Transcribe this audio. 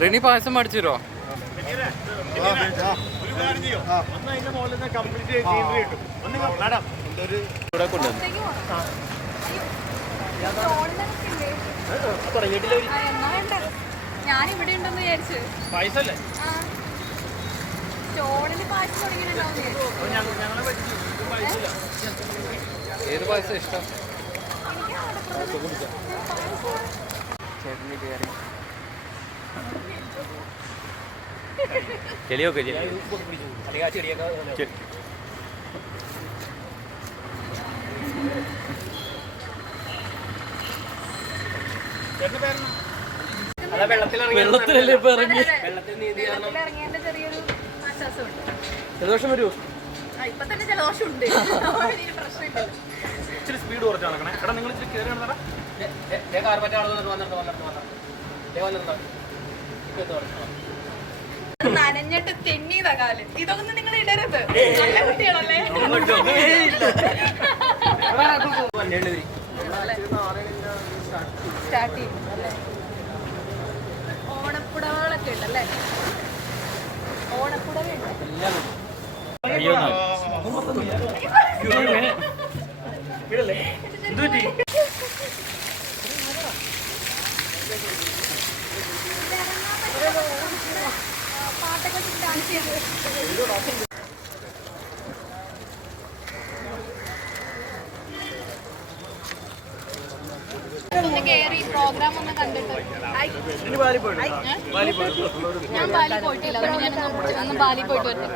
റിനി പായസം മേടിച്ചിരോ? ഞാൻ ഇവിടെ ഉണ്ടെന്ന് വിചാരിച്ചു. ഏത് പായസം ഇഷ്ടം? ചെളിയോ വെള്ളത്തിലല്ലേ ഇപ്പൊ ഇറങ്ങി. ചെറിയൊരു ആശ്വാസമുണ്ട്. ജലദോഷം വരുമോ? ഇപ്പൊ തന്നെ ജലദോഷമുണ്ട്. പ്രശ്നമില്ല. ഇച്ചിരി സ്പീഡ് കുറച്ച് നടക്കണേ. എടാ നിങ്ങൾ ഇച്ചിരി കയറി നടന്നടാ. നനഞ്ഞിട്ട് തെന്നിയതാ കാല്. ഇതൊന്നും നിങ്ങൾ ഇടരുത്. നല്ല കുട്ടികളല്ലേ? സ്റ്റാർട്ട് ചെയ്യും അല്ലേ? ഓണപ്പുടകളൊക്കെ ഉണ്ടല്ലേ? ഓണപ്പുടവ പാട്ടൊക്കെ ഡാൻസ് ചെയ്ത് കയറി പ്രോഗ്രാം ഒന്ന് കണ്ടിട്ട്. ഞാൻ ബാലി പോയിട്ടില്ല, അതുകൊണ്ട് ഞാൻ അന്ന് ബാലി പോയിട്ട് വരട്ടെ.